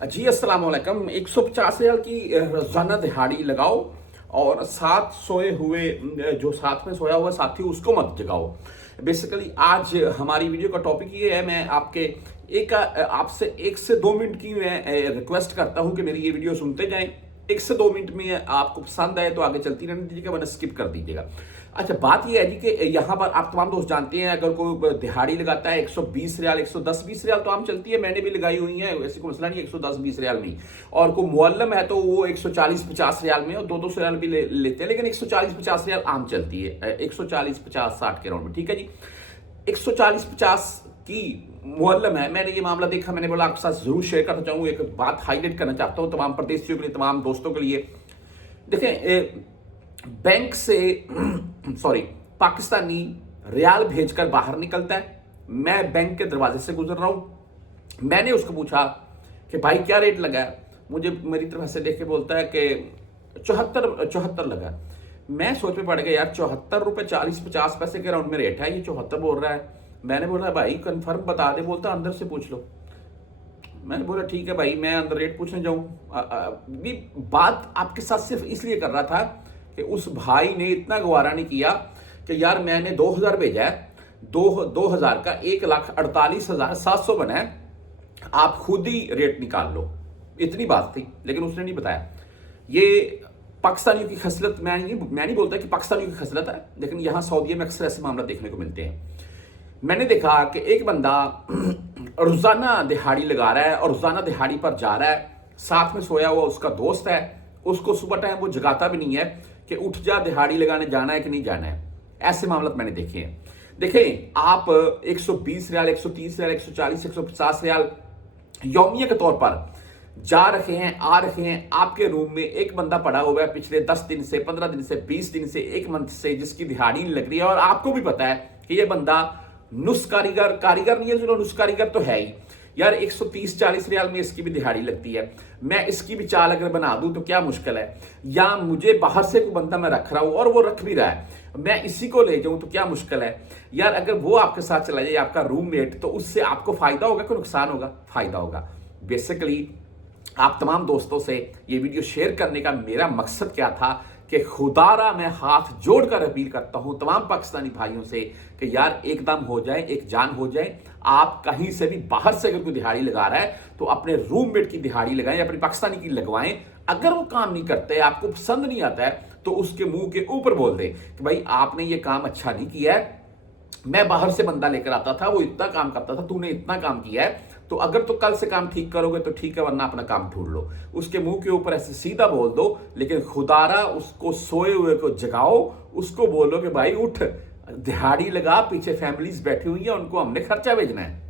जी अस्सलाम वालेकुम। 150 रियाल की रोजाना दिहाड़ी लगाओ और साथ सोए हुए जो साथ में सोया हुआ साथी उसको मत जगाओ। बेसिकली आज हमारी वीडियो का टॉपिक ये है। मैं आपसे 1 से 2 मिनट की मैं रिक्वेस्ट करता हूं कि मेरी ये वीडियो सुनते जाएं। 1 से 2 मिनट में आपको पसंद आए तो आगे चलती रहने दीजिएगा, वरना स्किप कर दीजिएगा। अच्छा, बात यह है जी कि यहाँ पर आप तमाम दोस्त जानते हैं, अगर कोई दिहाड़ी लगाता है 120 रियाल 110-20 रियाल तो आम चलती है। मैंने भी लगाई हुई है, ऐसी कोई मसला नहीं। 110-20 रियाल नहीं, और कोई मुअल्लम है तो वो 140-50 रियाल में और 200 रियाल भी लेते हैं, लेकिन 140-50 रियाल आम चलती है। 140-50-60 के राउंड में, ठीक है जी। 140-50 की मुअल्लम है। मैंने ये मामला देखा, मैंने बोला आपके साथ जरूर शेयर करना चाहूंगा। एक बात हाईलाइट करना चाहता हूँ तमाम परदेशियों के लिए, तमाम दोस्तों के लिए। देखें, बैंक से सॉरी पाकिस्तानी रियाल भेजकर बाहर निकलता है। मैं बैंक के दरवाजे से गुजर रहा हूं, मैंने उसको पूछा कि भाई क्या रेट लगा है। मुझे मेरी तरफ से देख के बोलता है कि 74 लगा। मैं सोच में पड़ गया, यार 74 रुपए 40-50 पैसे के राउंड में रेट है, ये 74 बोल रहा है। मैंने बोला भाई कंफर्म बता दे। बोलता अंदर से पूछ लो। मैंने बोला ठीक है भाई, मैं अंदर रेट पूछने जाऊं। भी बात आपके साथ सिर्फ इसलिए कर रहा था कि उस भाई ने इतना गवारा नहीं किया कि यार मैंने 2000 भेजा है, 2000 का 1,48,700 बना है, आप खुद ही रेट निकाल लो। इतनी बात थी, लेकिन उसने नहीं बताया। ये पाकिस्तानियों की खसलत, मैं नहीं बोलता कि पाकिस्तानियों की खसलत है, लेकिन यहां सऊदीया में अक्सर ऐसे मामला देखने को मिलते हैं। मैंने देखा कि एक बंदा रोजाना दिहाड़ी लगा रहा है और रोजाना दिहाड़ी पर जा रहा है, साथ में सोया हुआ उसका दोस्त है, उसको सुबह टाइम वो जगाता भी नहीं है कि उठ जा, दिहाड़ी लगाने जाना है कि नहीं जाना है। ऐसे मामले मैंने देखे हैं। देखें, आप 120 रियाल 130 रियाल 140 150 रियाल यौमिया के तौर पर जा रखे हैं, आ रखे हैं। आपके रूम में एक बंदा पड़ा हुआ है पिछले 10 दिन से, 15 दिन से, 20 दिन से, 1 मंथ से, जिसकी दिहाड़ी नहीं लग रही है, और आपको भी पता है कि यह बंदा नुस कारीगर नहीं है। चलो नुस कारीगर तो है ही यार, 130-40 रियाल में इसकी भी दिहाड़ी लगती है। मैं इसकी भी चाल अगर बना दूं तो क्या मुश्किल है। या मुझे बाहर से कोई बंदा मैं रख रहा हूं और वो रख भी रहा है, मैं इसी को ले जाऊं तो क्या मुश्किल है यार। अगर वो आपके साथ चला जाए, आपका रूममेट, तो उससे आपको फायदा होगा कि नुकसान होगा? फायदा होगा। बेसिकली आप तमाम दोस्तों से ये वीडियो शेयर करने का मेरा मकसद क्या था कि खुदारा मैं हाथ जोड़कर अपील करता हूं तमाम पाकिस्तानी भाइयों से कि यार एकदम हो जाए, एक जान हो जाए। आप कहीं से भी बाहर से अगर कोई दिहाड़ी लगा रहा है तो अपने रूममेट की दिहाड़ी लगाएं, अपनी पाकिस्तानी की लगवाएं। अगर वो काम नहीं करते, आपको पसंद नहीं आता है, तो उसके मुंह के ऊपर बोल दे कि भाई आपने ये काम अच्छा नहीं किया है, मैं बाहर से बंदा लेकर आता था, वो इतना काम करता था, तूने इतना काम किया है, तो अगर तो कल से काम ठीक करोगे तो ठीक है, वरना अपना काम ढूंढ लो। उसके मुंह के ऊपर ऐसे सीधा बोल दो, लेकिन खुदारा उसको सोए हुए को जगाओ, उसको बोलो कि भाई उठ, दिहाड़ी लगा, पीछे फैमिलीज बैठी हुई है, उनको हमने खर्चा भेजना है।